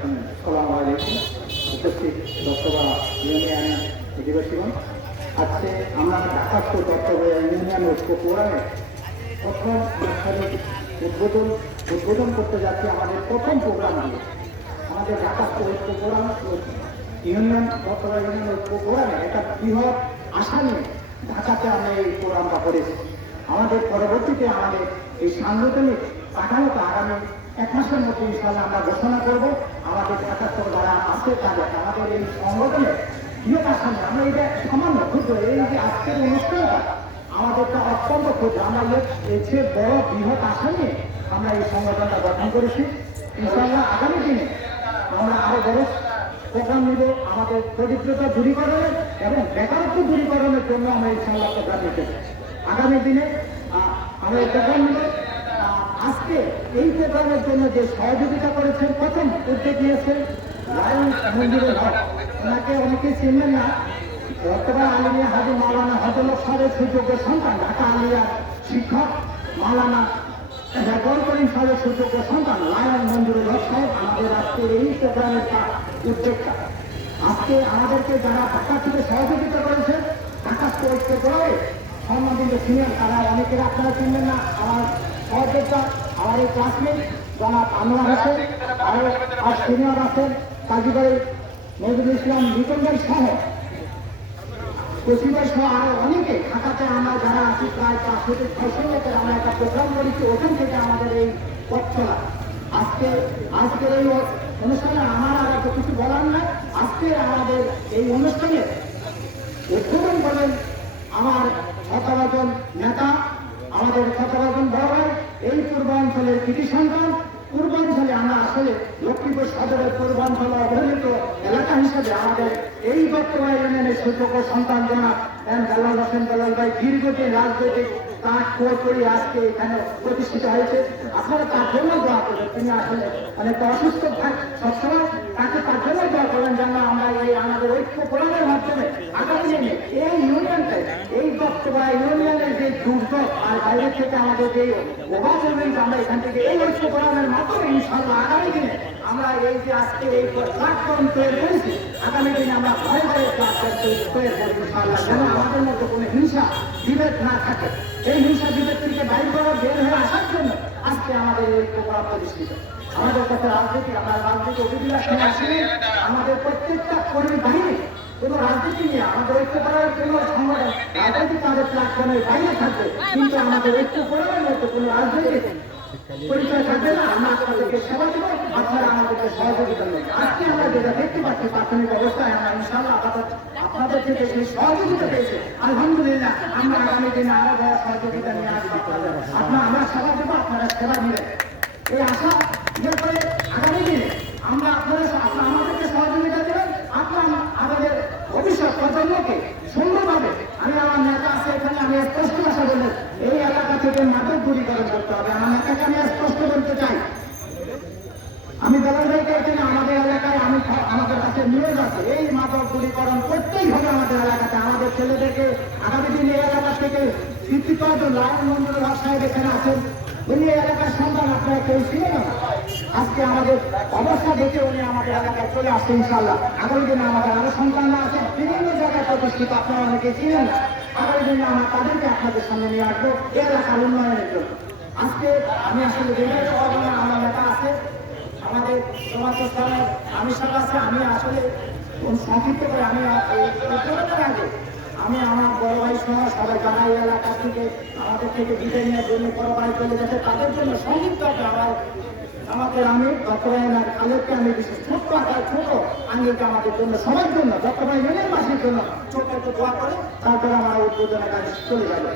সালাম আলাইকুম। উপস্থিত দত্তবা ইউনিয়ন অধিবাসীগণ আজকে আমরা ঢাকাস্থ দত্তবা ইউনিয়ন ঐক্য ফোরামে প্রথম অনুষ্ঠানের উদ্বোধন উদ্বোধন করতে যাচ্ছি আমাদের প্রথম প্রোগ্রাম দিয়ে আমাদের ঢাকাস্থ ঐক্য ফোরাম ইউনিয়ন দত্তবা ইউনিয়ন ঐক্য ফোরামে একটা বৃহৎ আশা নিয়ে ঢাকাতে আমরা এই প্রোগ্রামটা করেছি। আমাদের পরবর্তীতে আমাদের এই সাংগঠনিক কাঠামোটা আগামী এক মাসের মধ্যে ইনশাল্লাহ আমরা ঘোষণা করব। আমাদের একাত্তর যারা আছে, তাদের আমাদের এই সংগঠনে বৃহৎ নিয়ে আমরা এটা সামান্য ক্ষুদ্র, এই যে আজকের অনুষ্ঠানটা, আমাদেরটা অত্যন্ত ক্ষুদ্র। আমরা চেয়ে বড় বৃহৎ আশা নিয়ে আমরা এই সংগঠনটা গঠন করেছি। ইনশাল্লাহ আগামী দিনে আমরা আরও বড় প্রোগ্রাম নিব আমাদের দরিদ্রতা দূরীকরণের এবং বেকারত্ব দূরীকরণের জন্য আমরা এই সংবাদ প্রোগ্রাম নিতে। আগামী দিনে আমরা এই প্রোগ্রাম নিব। আজকে এই প্রোগ্রামের জন্য যে সহযোগিতা করেছেন, প্রথম উদ্যোগ নিয়েছেন লায়ন মন্দিরের হক ওনাকে অনেকে চিনবেন না। বর্তমান আলিমিয়া হাজি মাওলানা হজরত সাহেবের সুযোগ্য সন্তান, ঢাকা আলিয়ার শিক্ষক মাওলানা রেকর্ড করিম সাহেবের সুযোগ্য সন্তান লায়ন মঞ্জুরুল হক সাহেব আমাদের আজকে এই প্রোগ্রামের উদ্যোক্তা আজকে আমাদেরকে যারা ঢাকা থেকে সহযোগিতা করেছেন, ঢাকা ঐক্য করে সম্মানিত সিনিয়র তারা অনেকের আপনারা চিনবেন না, আমার সহযোগিতা আমার এই ক্লাসমেট জনাব আনোয়ার হোসেন আরও আর সিনিয়র আছেন নজরুল ইসলাম সহ। সহ আরও অনেকে ঢাকাতে আমরা যারা আছি প্রায় পাঁচ থেকে ছয়শো লোকের আমরা একটা প্রোগ্রাম করেছি ওখান থেকে আমাদের এই পথ চলা। আজকে আজকের এই অনুষ্ঠানে আমার আর এত কিছু বলার নাই। আজকে আমাদের এই অনুষ্ঠানে উদ্বোধন করেন আমার শতবাজন নেতা আমাদের শতবাজন বড় এই পূর্বাঞ্চলের কৃতি সন্তান পূর্বাঞ্চলে আমরা আসলে লক্ষ্মীপুর সদরের পূর্বাঞ্চলে অবহেলিত। হিসেবে আমাদের এই বর্তমানে ইউনিয়নের সুযোগ্য সন্তান জনাব এম দালাল হোসেন দালাল ভাই দীর্ঘদিন রাজনৈতিক কাজ করে করে আজকে এখানে প্রতিষ্ঠিত হয়েছে। আপনারা তার জন্য দোয়া করবেন। তিনি আসলে অনেকটা অসুস্থ সবসময় তাকে তার জন্য দোয়া করবেন যেন আমরা এই আমাদের ঐক্য প্রদানের মাধ্যমে আগামী দিনে এই ইউনিয়নকে এই বক্তব্য ইউনিয়নের যে দুর্যোগ আর বাইরে থেকে আমাদের যে অভাব আমরা এখান থেকে এই ঐক্য প্রদানের মাধ্যমে ইনশাল্লাহ আগামী দিনে আমরা এই যে আজকে এই প্ল্যাটফর্ম তৈরি করেছি আগামী দিনে আমরা ঘরে ঘরে প্ল্যাটফর্ম তৈরি করব যেন আমাদের মধ্যে কোনো হিংসা, বিভেদ না থাকে। এই হিংসা, বিভেদ থেকে বাইর করা বের হয়ে আসার জন্য আজকে আমাদের এই প্রোগ্রাম প্রতিষ্ঠিত। আমাদের কাছে রাজনীতি, আমরা রাজনীতি অভিযোগ আমাদের প্রত্যেকটা কর্মী বাহিনী, কোনো রাজনীতি নিয়ে, আমাদের ঐক্য করার জন্য সংগঠন রাজনীতি তাদের প্ল্যাটফর্মের বাইরে থাকবে, কিন্তু আমাদের ঐক্য করার মতো কোনো রাজনৈতিক পরিচয় সহযোগিতা নেবেন আজকে আমরা আশা দেবেন। ভবিষ্যৎ আমি আমার নেতা আছে এখানে, আমি স্পষ্ট ভাষা বলব, এই এলাকা থেকে মাদক দূরীকরণ করতে হবে আমার নেতাকে আমি স্পষ্ট বলতে চাই আমি দালাল ভাইকে এখানে আমাদের এলাকায় আমি আমাদের কাছে নিয়োগ আছে এই মাদক দূরীকরণ করতেই হবে আমাদের এলাকাতে। আমাদের ছেলেদেরকে আগামী দিন এই এলাকা থেকে শিক্ষিত লায়ন মন্ডল সাহেব এখানে আছেন উনি এলাকার সন্তান, আপনারা কেউ ছিলেন না? আজকে আমাদের অবস্থা দেখে উনি আমাদের এলাকায় চলে আসছে ইনশাল্লাহ আগামী দিনে আমাদের আরও সন্তানরা আছে, বিভিন্ন জায়গায় প্রতিষ্ঠিত। আপনারা অনেকে ছিলেন না। আগামী দিনে আমরা তাদেরকে আপনাদের সামনে নিয়ে আসব। এলাকার উন্নয়নের জন্য। আজকে আমি আসলে ধরনের আমার নেতা আছে। আমাদের সমাজ স্থানের আমি আছে আমি আসলে সংক্ষিপ্ত করে আমি আগে আমি আমার বড় ভাই সহ সবাই এই এলাকা থেকে আমাদের থেকে বিদায় নেওয়ার জন্য বড় ভাই চলে গেছে। তাদের জন্য সংক্ষিপ্ত আমার আমাদের আমি দত্তবাইনার খালেদকে আমি বিশেষ ছোট্ট আকার, ছোট আঙ্গিকে আমাদের জন্য, সবার জন্য দত্তবাই মেনের মাসের জন্য ছোট্ট একটু দোয়া করে তারপরে আমার উদ্বোধনের কাজ চলে যাবে।